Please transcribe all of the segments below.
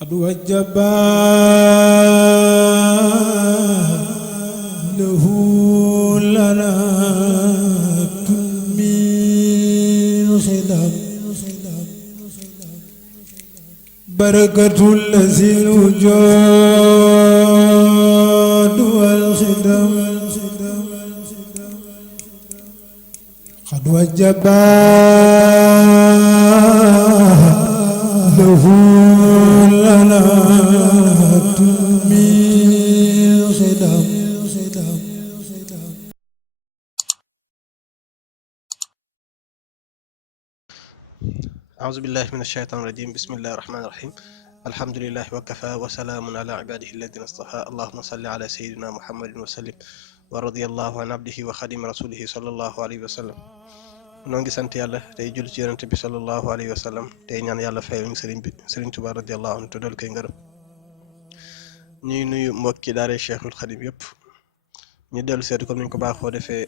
قد وجبا له لنا من خدم بركة الذي الوجود والخدم قد وجبا له لنا من خدم أعوذ بالله من الشيطان الرجيم بسم الله الرحمن الرحيم الحمد لله وكفى وسلام على عباده الذين اصطفى اللهم صل على سيدنا محمد وسلم ورضي الله عن عبده وخادم رسوله صلى الله عليه وسلم noo ngi sant yàlla tey julli ci yonent bi sallallahu alayhi wa sallam tey ñaan yàlla fayal ñu sëriñ Tuubaa radiyallahu anhu te dool koy ngërëm ñuy nuyu mbokki daare Cheikhul Khadim yëpp ñu dellu seetu comme niñ ko baaxoo defee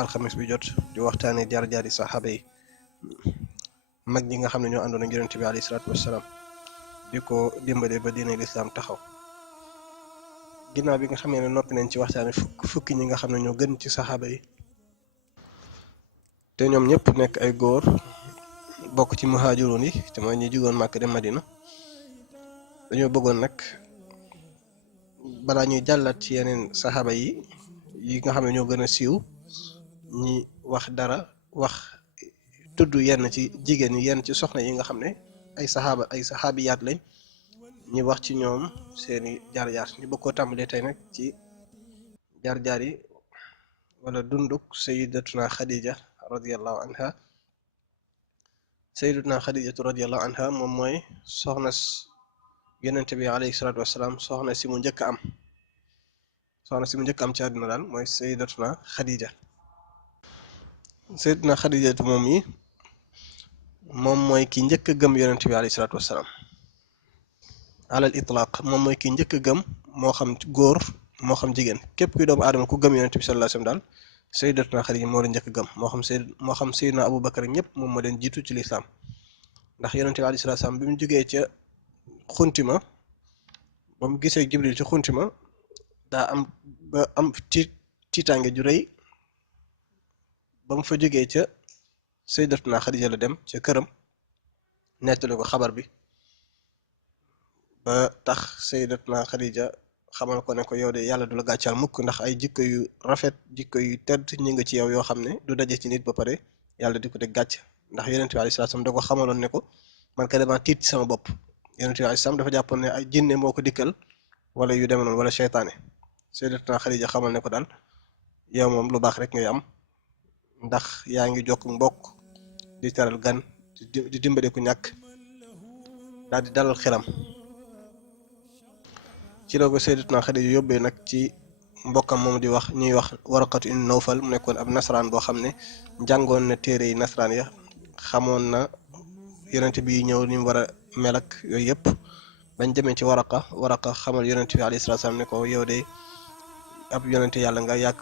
alxamis bi jot di waxtaane jaar-jaari saxaaba yi mag ñi nga xam ne ñoo àndoon ak yonent bi alayhi salaatu wassalaam di ko dimbale ba diine lislaam taxaw ginnaaw bi nga xam ne noppi nañ ci waxtaane fukki ñi nga xam ne ñoo gën ci saxaaba yi te ñoom ñëpp nekk ay góor bokk ci muhaajiroon yi te mooy ñi jugoon Màkka dem Madina dañoo bëggoon nag balaa ñuy jàllat ci yeneen saxaaba yi nga xam ne ñoo gën a siiw ñi wax dara wax tudd yenn ci jigéen ñi yenn ci soxna yi nga xam ne ay saxaabiyaat lañ ñi wax ci ñoom seeni jaar-jaar ñu bëgg koo tàmbalee tey nag ci jaar-jaar yi wala dunduk sayidatuna Khadija radiyallahu anha sayidatuna Khadijatu radiyallahu anha moom mooy soxna yonent bi alayhi salaatu wassalaam soxna si mu njëkk am ci àdduna daal mooy sayidatuna Khadijatu moom mooy ki njëkk a gëm yonent bi alayhi salaatu wassalaam alal itlaq moom mooy ki njëkk a gëm moo xam góor moo xam jigéen képp kuy doomu aadama ku gëm yonent bi sallallahu alayhi wasallam daal sayyidatuna Xadiija moo leen njëkk a gëm moo xam sayyidina Abu Bakar ñëpp moom moo leen jiitu ci lislaam ndax yonent bi alayhi salaatu wassalaam bi mu jógee ca xuntima ba mu gisee Jibril ci xuntima daa am tiitaange ju rëy ba mu fa jógee ca sayyidatuna Xadiija la dem ca këram nettali ko xabar bi ba tax sayyidatuna Xadiija xamal ko ne ko yow de yàlla du la gàccaal mukk ndax ay jikko yu rafet jikko yu tedd ñi nga ci yow yoo xam ne du daje ci nit ba pare yàlla di ko teg gàcc ndax yonent bi alayhi salaam da ko xamaloon ne ko man ka dama tiit ci sama bopp yonent bi alayhi salaam dafa jàppoon ne ay jinne moo ko dikkal wala yu demee noonu wala seytaane sayyidatuna Xadiija xamal ne ko daal yow moom lu baax rek ngay am ndax yaa ngi jokk mbokk di teral gan di dimbale ku ñàkk daal di dalal xelam ci la ko sayyidatuna Xadiija yóbbee nag ci mbokkam moom di wax ñuy wax Waraqatu ibn Nawfal mu nekkoon ab nasaraan boo xam ne jàngoon na téere yi nasaraan ya xamoon na yonent bi ñëw ni mu war a mel ak yooyu yëpp bañ demee ci Waraqa xamal yonent bi alayhi salaatu salaam ne ko yow de ab yonent yàlla nga yàgg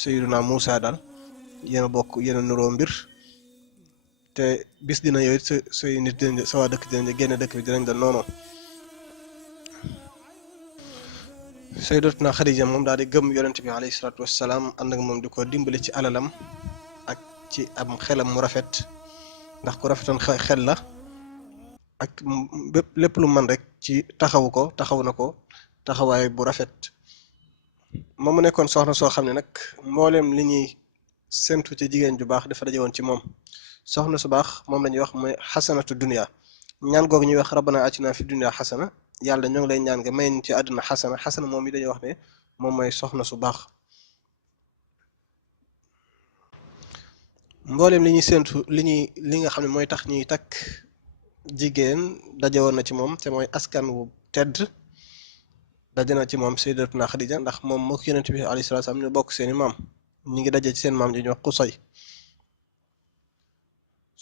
sayyiduna Muusa daal yéen a bokk yéen a nuroo mbir te bis dina yow it say nit dinañ sa waa dëkk dinañ génn dëkk bi dinañ la noonu sayyidatuna Xadiija moom daal di gëm yonent bi alayhi salaatu wassalaam ànd ak moom di ko dimbali ci alalam ak ci am xelam mu rafet ndax ku rafetoon xel la ak lépp lu man rek ci taxaw na ko taxawaay bu rafet moom mu nekkoon soxna soo xam ne nag mbooleem li ñuy séntu ci jigéen ju baax dafa daje woon ci moom soxna su baax moom la ñuy wax mooy xasanatu dunya ñaan googu ñuy wax rabbana atina fi dunya xasana yàlla ñoo ngi lay ñaan nga may ci àdduna xasana moom yi dañuy wax ne moom mooy soxna su baax mbooleem li ñuy séntu li nga xam ne mooy tax ñuy takk jigéen daje woon na ci moom te mooy askan wu tedd daje na ci moom sayyidatuna Xadiija ndax moom moo ko yonent bi alayhi salaatu salaam ñu bokk seeni maam ñi ngi daje ci seen maam ji ñuy wax Qusay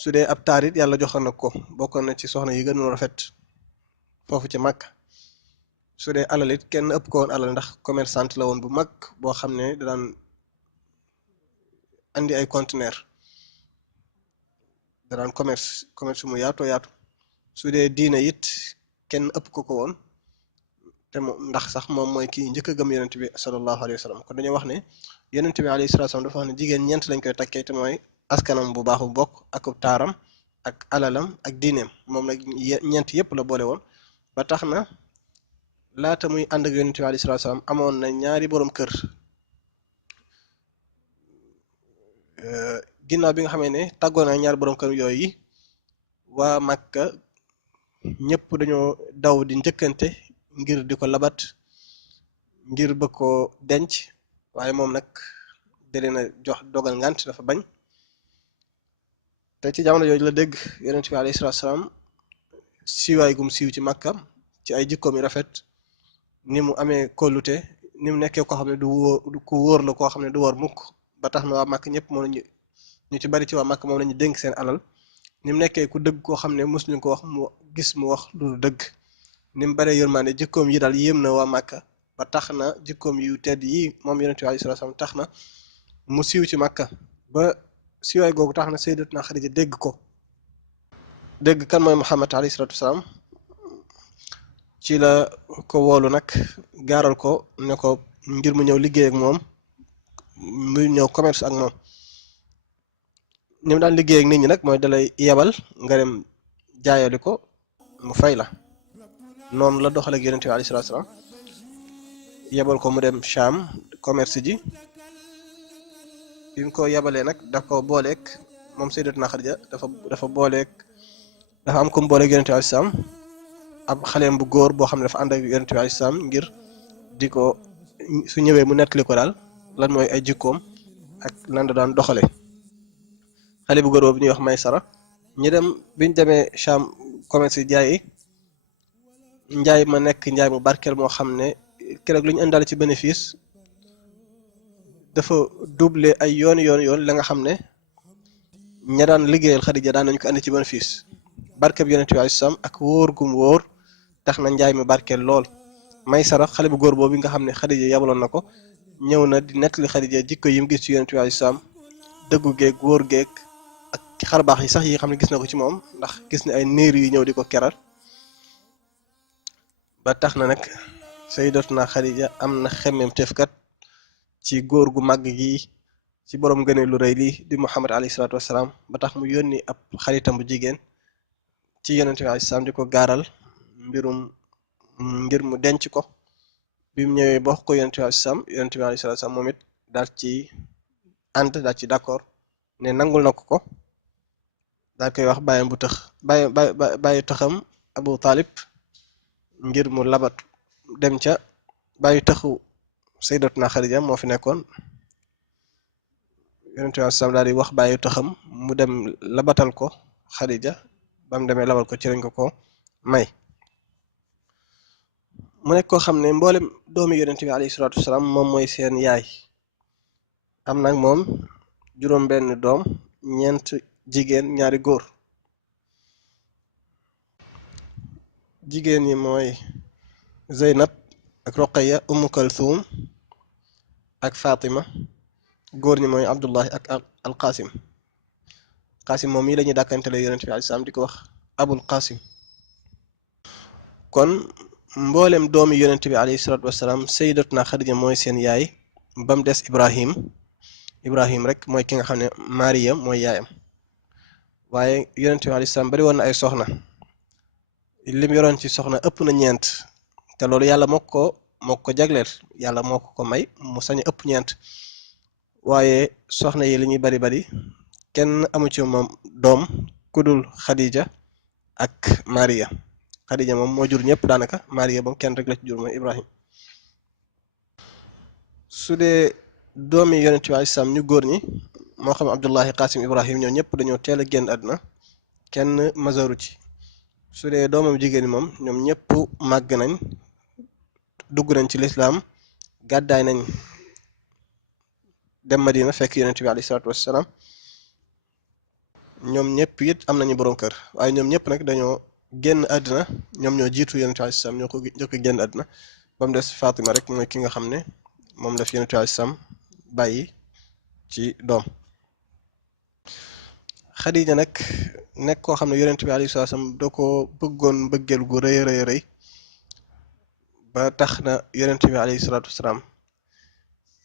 su dee ab taarit yàlla joxoon na ko bokkoon na ci soxna yi gënoon rafet foofu ci Makka su dee alal it kenn ëpp ko woon alal ndax commerçante la woon bu mag boo xam ne daan andi ay conteneur da daan commerce mu yaatoo yaatu su dee diine it kenn ëpp ko ko woon te ndax sax moom mooy kii njëkk a gëm yonent bi sallallahu alayhi wa sallam kon dañoo wax ne yonent bi alayhi salaatu wasallam dafa wax ne jigéen ñeent lañ koy takkee te mooy askanam bu baaxu bokk ak taaram ak alalam ak diineem moom nag ñeent yépp la boole woon ba tax na laata muy ànd ak yonent bi alayhi salaatu wasallam amoon na ñaari borom kër ginnaaw bi nga xamee ne tàggoon na ñaari borom kër yooyu waa Makka ñëpp dañoo daw di njëkkante ngir di ko labat ngir bëgg ko denc waaye moom nag da leen a jox dogal ngant dafa bañ te ci jamono jooju la dégg yonent bi alayhi salaatu salaam siiwaay gum siiw ci Makka ci ay jikkoom yu rafet ni mu amee kóllute ni mu nekkee koo xam ne du ku wóor la koo xam ne du war mukk ba tax na waa Makka ñëpp moom lañu ñu ci bari ci waa Makka moom lañu dénk seen alal ni mu nekkee ku dëgg koo xam ne mosuñu ko wax mu gis mu wax lu dëgg ni mu baree yërmande jikkoom yi daal yéem na waa Makka ba tax na jikkoom yu tedd yi moom yonent bi alayhi salaam tax na mu siiw ci Makka ba siiwaay googu tax na Sayyidatuna Xadija dégg ko dégg kan mooy Muhammad alayhi salaatu wasalaam ci la ko woolu nag gaaral ko ne ko ngir mu ñëw liggéey ak moom mu ñëw commerce ak moom ni mu daan liggéey ak nit ñi nag mooy dalay yebal nga dem jaayali ko mu fay la noonu la doxale ak yonent bi alayhi salaatu salaam yebal ko mu dem Sham commerce ji bi mu ko yebalee nag da ko booleeg moom Sayyidatuna Xadija dafa booleeg dafa am ko mu booleeg yonent bi alayhi salaam ab xaleem bu góor boo xam ne dafa ànd ak yonent bi alayhi salaam ngir di ko su ñëwee mu nettali ko daal lan mooy ay jikkoom ak lan da daan doxale xale bu góor boobu ñuy wax Maysara ñi dem biñ demee Sham commerce yi jaayi njaay ma nekk njaay mu barkeel moo xam ne keroog lu ñu indaale ci bénéfice dafa doubler ay yoon la nga xam ne ña daan liggéeyal Xadija daan nañu ko andi ci bénéfice barke bi yonent bi alayhi salaam ak wóor gum wóor tax na njaay mi barkeel lool Maysara xale bu góor boobu nga xam ne Xadija yabaloon na ko ñëw na di nettali Xadija jikko yi mu gis ci yonent bi alayhi salaam dëggu geeg wóor geeg ak xarbaax yi sax yi xam ne gis na ko ci moom ndax gis na ay niir yu ñëw di ko keral ba tax na nag Sayyidatuna Xadija am na xemmem teefkat ci góor gu màgg gi ci borom gëne lu rëy lii di Muhammad alayhi salaatu wasalaam ba tax mu yónni ab xaritam bu jigéen ci yonent bi alayhi salaam di ko gaaral mbirum ngir mu denc ko bi mu ñëwee ba wax ko yonent bi alayhi salaatu wasalaam moom it daal ci ànd daal ci d'accord ne nangul na ko daal koy wax bàyyam bu tëx bàyyi tëxam Abu Talib ngir mu labat dem ca bàyyi tëxu Sayyidatuna Xadija moo fi nekkoon yonent bi sallam daal di wax bàyyi tëxam mu dem labatal ko Xadija ba mu demee labal ko ci lañ ko may mu nekk koo xam ne mboolem doomi yonent bi alayhi salaatu wasalaam moom mooy seen yaay am nag moom juróom benn doom ñeent jigéen ñaari góor jigéen ñi mooy Zeynab ak Roqaya Umm Kalthum ak Fatima góor ñi mooy Abdullahi ak Alqasim Qasim moom yi lañuy dàkkantele yonent bi alayhi salaam di ko wax Abul Qasim kon mboolem doomi yonent bi alayhi salaatu wasalaam Sayyidatuna Xadija mooy seen yaay ba mu des Ibrahim rek mooy ki nga xam ne Mariam mooy yaayam waaye yonent bi alayhi salaam bari woon na ay soxna lim yoroon ci soxna ëpp na ñeent te loolu yàlla moo ko jagleel yàlla moo ko may mu sañ ëpp ñeent waaye soxna yi li ñuy bari kenn amu ci moom doom kudul Khadija ak Maria Khadija moom moo jur ñëpp daanaka Maria moom kenn rek la ci jur mooy Ibrahim su dee doomi yonent bi alayhi salaam ñu góor ñi moo xam Abdullahi Qasim Ibrahim ñoo ñëpp dañoo teel a génn àdduna kenn mazaru ci su dee doomam jigéen moom ñoom ñëpp màgg nañ dugg nañ ci lislaam gàddaay nañ dem Madina fekk yonent bi alayhi salaatu wassalaam ñoom ñëpp it am nañu borom kër waaye ñoom ñëpp nag dañoo génn àdduna ñoom ñoo jiitu yonent bi alayhi salaam ñoo ko njëkk génn àdduna ba mu des Fatima rek mooy ki nga xam ne moom daf yonent bi alayhi salaam bàyyi ci doom Xadija nag nekk koo xam ne yonent bi alayhi salaam da ko bëggoon mbëggeel gu rëy rëy rëy ba tax na yonent bi alayhi salaatu wasalaam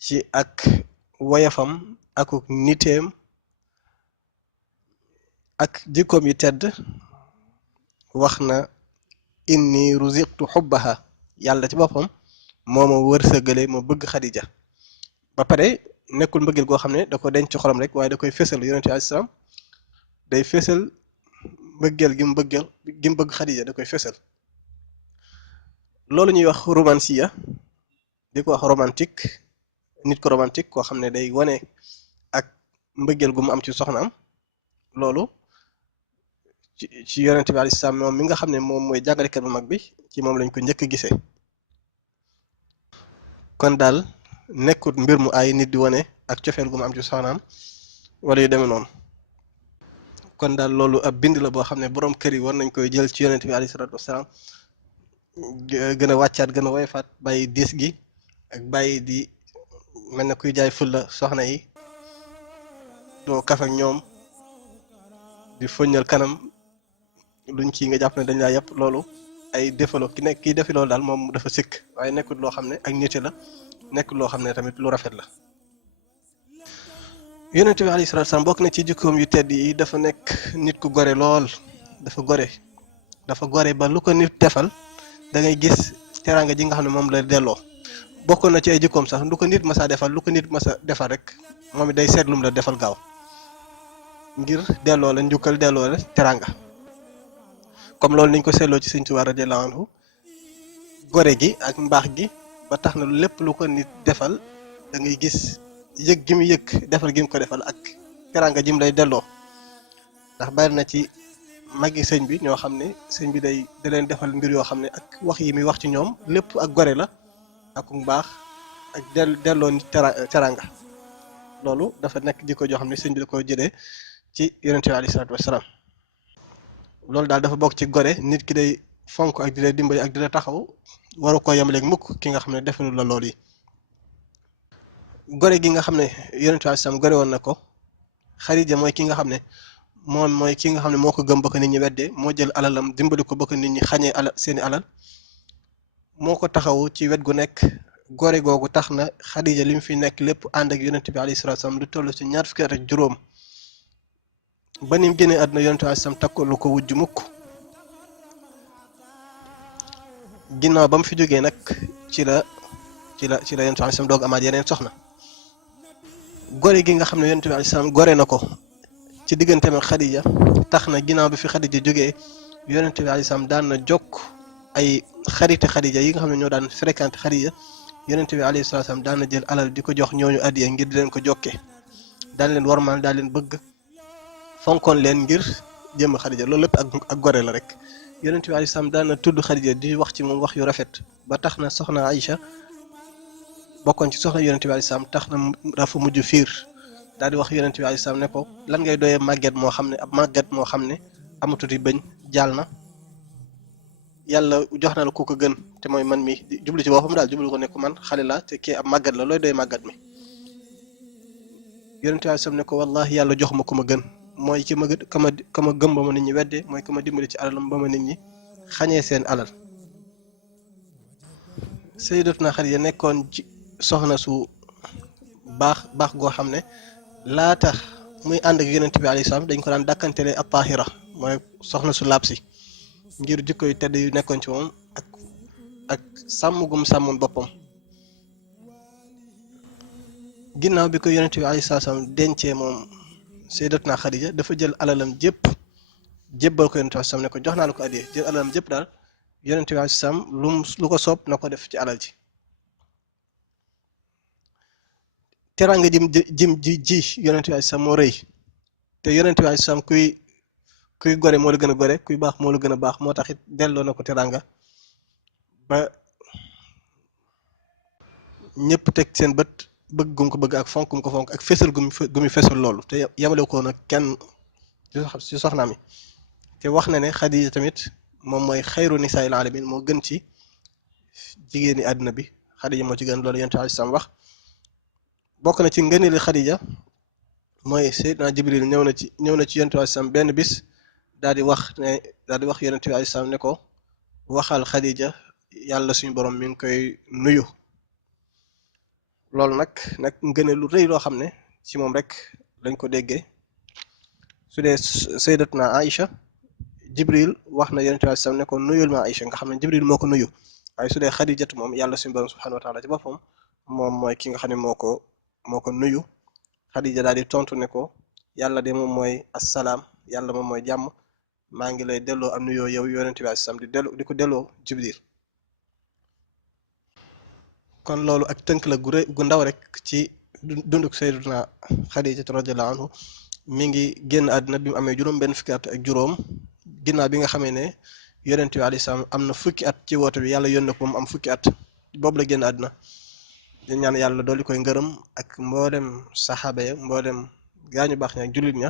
ci ak woyafam akuk niteem ak jikkoom yu tedd wax na inni ruziqtu xubbaha yàlla ci boppam moo ma wërsëgale ma bëgg Xadija ba pare nekkul mbëggeel goo xam ne da ko denc ci xolam rek waaye da koy fésal yonent bi alayhi salaam day fésal mbëggeel gi mu bëgg Xadija da koy fésal loolu ñuy wax romanciya di ko wax romantique nit ko romantique koo xam ne day wane ak mbëggeel gu mu am ci soxnaam loolu ci yonent bi alayhi salaam moom mi nga xam ne moom mooy jàngalekat bu mag bi ci moom lañ ko njëkk a gisee kon daal nekkut mbir mu ay nit di wane ak cofeel gu mu am ci soxnaam wala yu demee noonu kon daal loolu ab bind la boo xam ne boroom kër yi war nañ koy jël ci yonent bi alayhi salaatu wasalaam gën a wàccaat gën a woyfaat bàyyi diis gi ak bàyyi di mel na kuy jaay fulla soxna yi doo kaf ak ñoom di fëññal kanam luñ ci nga jàpp ne dañ laa yàpp loolu ay défalo ki nekk kiy defi loolu daal moom dafa sikk waaye nekkul loo xam ne ak nite la nekkul loo xam ne tamit lu rafet la yonent bi alayhi salaatu salaam bokk na ci jikkoom yu tedd yi dafa nekk nit ku gore lool dafa gore ba lu ko nit defal da ngay gis teraanga ji nga xam ne moom la delloo bokkoon na ci ay jikkoom sax lu ko nit masa defal rek moom it day seetlum la defal gaaw ngir delloo la njukkal delloo la teraanga comme loolu niñ ko seetloo ci Sëñ Tuubaa radiyallaahu anhu gore gi ak mbaax gi ba tax na lépp lu ko nit defal da ngay gis yëg gi mu yëg defal gi mu ko defal ak teraanga ji mu lay delloo ndax bari na ci magi sëñ bi ñoo xam ne sëñ bi da leen defal mbir yoo xam ne ak wax yi muy wax ci ñoom lépp ak gore la ak mbaax ak delloo nit teraanga loolu dafa nekk jikko joo xam ne sëñ bi da ko jëlee ci yonent bi alayhi salaatu wasalaam loolu daal dafa bokk ci gore nit ki day fonk ak di la dimbali ak di la taxaw waru ko yemaleeg mukk ki nga xam ne defalul la loolu yi gore gi nga xam ne yonent bi alayhi salaam gore woon na ko Xadija mooy ki nga xam ne moo ko gëm ba ko nit ñi weddee moo jël alalam dimbali ko ba ko nit ñi xañee seeni alal moo ko taxawu ci wet gu nekk gore googu tax na Xadija li mu fi nekk lépp ànd ak yonent bi alayhi salaatu salaam lu toll ci 20 fukki at ak juróom ba ni mu génnee àdduna yonent bi alayhi salaam takku lu ko wujj mukk ginnaaw ba mu fi jógee nag ci la yonent bi alayhi salaam doog amaat yeneen soxna gore gi nga xam ne yonent bi alayhi salaam gore na ko ci digganteem ak Xadija tax na ginnaaw bi fi Xadija jógee yonent bi alayhi salaam daan na jokk ay xariti Xadija yi nga xam ne ñoo daan fréquenté Xadija yonent bi alayhi salaam daan na jël alal di ko jox ñooñu addiya ngir di leen ko jokkee daan leen warmaal daan leen bëgg fonkoon leen ngir jëm Xadija loolu lépp ak gore la rek yonent bi alayhi salaam daan na tudd Xadija di wax ci moom wax yu rafet ba tax na soxna Aïcha bokkoon ci soxna yonent bi alayhi salaam tax na dafa mujj fiir daal di wax yonent bi alayhi salaam ne ko lan ngay doyee màgget moo xam ne amatuti bëñ jaal na yàlla jox na la ku ko gën te mooy man mi jublu ci boppam daal jublu ko ne ko man xale la te kii ab màggat la looy doy màggat mi yonent bi alayhi salaam ne ko wallahi yàlla jox ma ku ma gën mooy ki ma ka ma gëm ba ma nit ñi weddee mooy ka ma dimbali ci alalam ba ma nit ñi xañee seen alal Sayyidatuna Xadija nekkoon ci soxna su baax goo xam ne laata muy ànd ak yonent bi alayhi salaam dañ ko daan dàkkantele ab taahira mooy soxna su laab si ngir jikko yu tedd yu nekkoon ci moom ak sàmm gum sàmmoon boppam ginnaaw bi ko yonent bi alayhi salaam dencee moom Sayyidatuna Xadija dafa jël alalam jépp jébbal ko yonent bi salaam ne ko jox naa la ko addiya jël alalam jépp daal yonent bi alayhi salaam lu ko soob na ko def ci alal ji teraanga ji yonent bi alayhi salaam moo rëy te yonent bi alayhi salaam kuy gore moo la gën a gore kuy baax moo la gën a baax moo tax it delloo na ko teraanga ba ñëpp teg seen bët bëgg gum ko bëgg ak fonk gum ko fonk ak fésal gu muy fésal loolu te yamale ko nag kenn ci soxnaam yi te wax na ne Xadija tamit moom mooy xayru nisaa'il alamin moo gën ci jigéeni àdduna bi Xadija moo ci gën loolu yonent bi alayhi salaam wax bokk na ci ngëneeli Xadija mooy Seydina Jibril ñëw na ci yonent bi alayhi salaam benn bis daal di wax yonent bi alayhi salaam ne ko waxal Xadija yàlla suñu borom mi ngi koy nuyu. loolu nag ngëne lu rëy loo xam ne ci moom rek lañ ko déggee. su dee Sayyidatuna Aïcha Jibril wax na yonent bi alayhi salaam ne ko nuyul ma Aïcha nga xam ne Jibril moo ko nuyu. waaye su dee Xadijatu moom yàlla suñu borom subhanahu wa taala ci boppam moom mooy ki nga xam ne moo ko nuyu. Xadija daal di tontu ne ko yàlla de moom mooy assalaam yàlla moom mooy jàmm maa ngi lay delloo am nuyoo yow yonent bi salaam di ko delloo Jibril. kon loolu ak tënk la gu ndaw rek ci dunduk Sayyidatuna Xadija radiyallahu anhu mi ngi génn àddina bi mu amee juróom benn fukki at ak juróom ginnaaw bi nga xamee ne yonent bi alayhi salaam am na fukki at ci woote bi yàlla yónne ko moom am fukki at boobu la génn àddina. di ñaan yàlla dolli koy ngërëm ak mboolem saxaaba ya mboolem gaañu baax ña ak jullit ña